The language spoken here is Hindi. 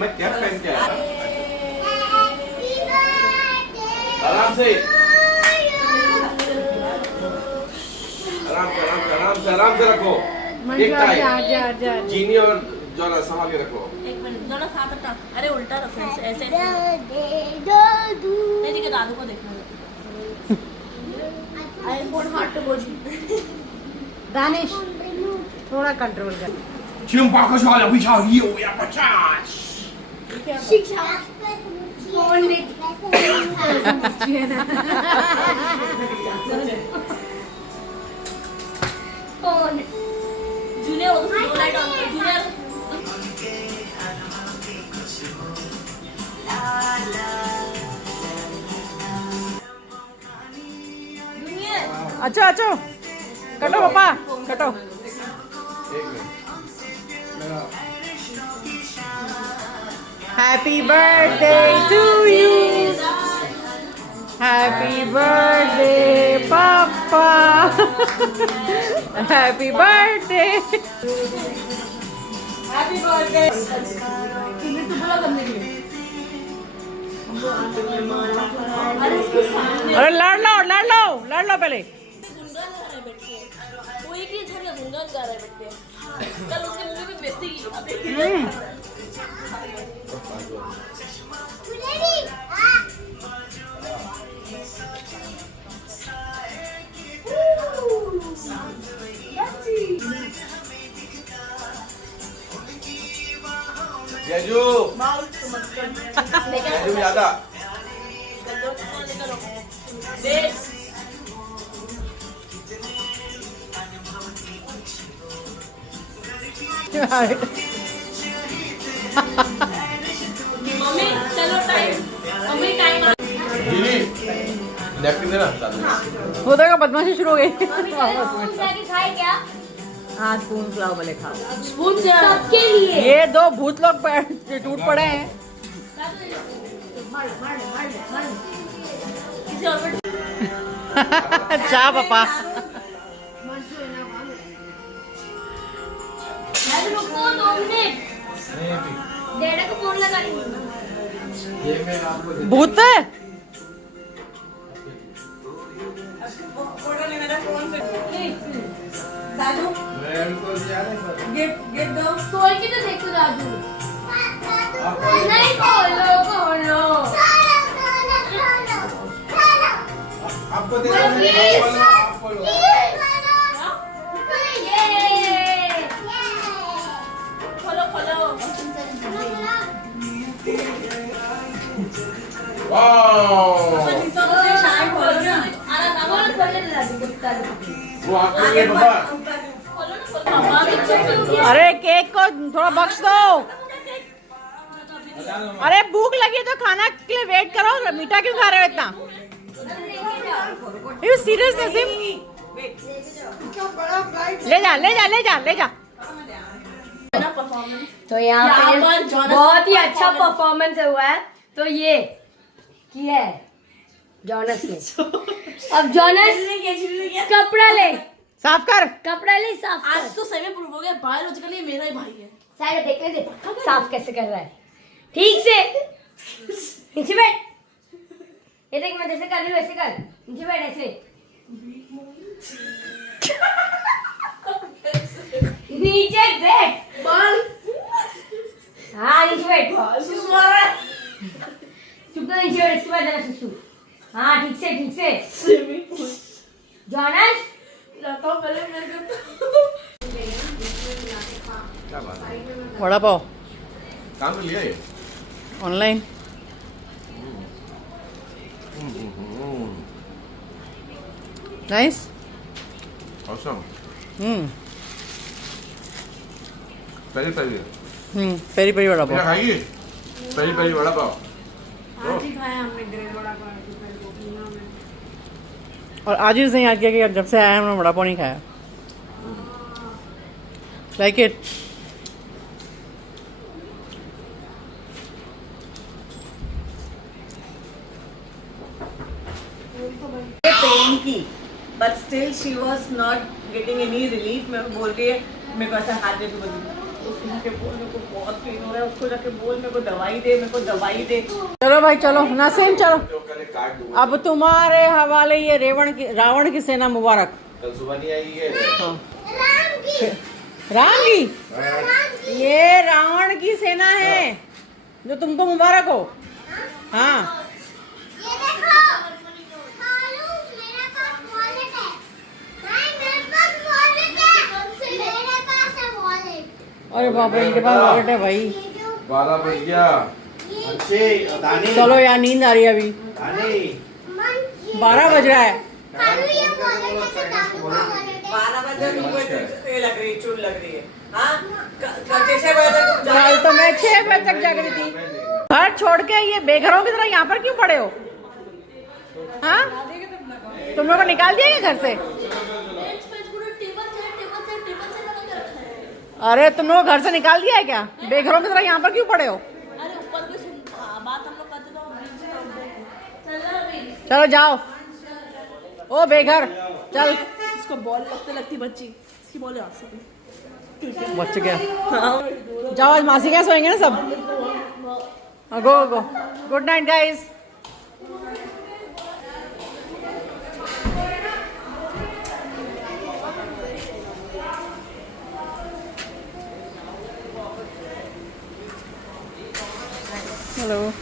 मैं कैप पहन के आया। आराम से आराम से रखो। एक टाइम जीनी और जोना संभाल के रखो। एक मिनट जोना साथ रखना। अरे उल्टा रखो ऐसे नहीं ठीक है दादू को देखना। आईफोन हार्ट टू बोझी दानिश थोड़ा कंट्रोल कर। 请把课上了，会唱有呀不唱。 शिक्षा फोन ले फोन जूनियर वो तो लाइट ऑन कर जूनियर अच्छा अच्छा कटो पापा कटो। Happy birthday to you. Happy birthday, Papa. Happy birthday. Happy birthday. तुमने तो बोला करने के लिए। अरे लड़ लो पहले। गुनगान गा रहा है बैठ के। वो एक ही इंसान का गुनगान गा रहा है बैठ के। कल उसके मुंह में बेइज्जती की। जेजू जेजू ज्यादा मम्मी चलो टाइम मम्मी टाइम जीनी नैपकिन देना दादू। होता का बदमाशी शुरू हो गई। स्पून जाके खाए क्या हाँ स्पून लाओ भले खाओ। स्पून से सबके लिए ये दो भूत लोग टूट पड़े हैं। किसी और पे चाह पापा। रुको 2 मिनट डैडा को फोन लगा रही हूँ। ये मैं आपको भूत है। दादू मैं उनको दिया नहीं गिफ्ट दो खोल के तो देखो दादू। नहीं खोलो आपको दे खोलो खोलो वाओ सबसे शायद खोलो ना आराम वो आपके लिए बाबा। खोलो ना खोलो अरे केक को थोड़ा बख्श दो। अरे भूख लगी तो खाना के लिए वेट करो। मीठा क्यों खा रहे हो इतना? You serious Naseem? ले जा। तो यहाँ पे बहुत ही अच्छा परफॉर्मेंस हुआ है। तो ये किया है जॉनस ने। अब जॉनस कपड़ा ले साफ कर। कपड़ा ले साफ कर। आज तो सही में प्रूव हो गया बायोलॉजिकली मेरा ही भाई है। साइड देख ले साफ कैसे कर रहा है ठीक से। नीचे बैठ। ये देख मैं जैसे कर रही हूँ वैसे कर। नीचे बैठ ऐसे। नीचे बैठ हाँ नीचे बैठ। चुप तो नीचे बैठ। इसके बाद जरा सुसु। हाँ ठीक से जॉनस पहले मेरे क्या बात है? वड़ा पाव काम कर लिया ये? Online. Nice. Awesome. Peri peri vada क्या पाव। खाइए? पेरी वड़ा पाव। आज ही खाया हमने ग्रेड वड़ा पाव। और आज ही उसने याद किया कि जब से आया हमने वड़ा पाव नहीं खाया। Like it. पेन की but still she was not getting any relief. मैं बोल रही है मेरे को ऐसा हाथ में उसको जाके बोल मेरे को बहुत पेन हो रहा है, उसको जाके बोल मेरे को दवाई दे, मेरे को दवाई दे। चलो भाई चलो नसीम चलो, तो कल काट दूंगा। अब तुम्हारे हवाले ये रावण की सेना मुबारक। कल सुबह नहीं आएगी ये? हाँ। राम की, ये रावण की सेना है जो तुमको मुबारक हो। हाँ ये देखो कालू, मेरे पास वॉलेट है। नहीं, मेरे पास वॉलेट है, मेरे पास है वॉलेट। अरे बाप रे, इनके पास वॉलेट है भाई। 12 बज गया। अच्छे दानी चलो यार नींद आ रही है अभी, दानी 12 बज रहा है। कालू ये वॉलेट है, कालू का वॉलेट है। 12 बजे तुमको ये लग रही है, चुल लग रही है। हाँ, जैसे बजे तक तुम कल तो मैं 6 बजे तक जाग रही थी। घर छोड़ के ये बेघरों की तरह यहाँ पर क्यों पड़े हो? हाँ, तुम लोगों को निकाल दिया क्या घर से? बेंच पे पूरा टेबल से लगा के रखा है। अरे तुम लोगों को घर से निकाल दिया है क्या? बेघरों की तरह यहाँ पर क्यों पड़े हो? अरे ऊपर कोई बात हम लोग करते तो चल अभी। चलो जाओ, ओ बेघर चल। इसको बॉल लगती बच्ची, इसकी बॉल आ सकती। बच गया। जाओ, आज मासी क्या सोएंगे ना सब। गो गो, गुड नाइट गाइस। हेलो।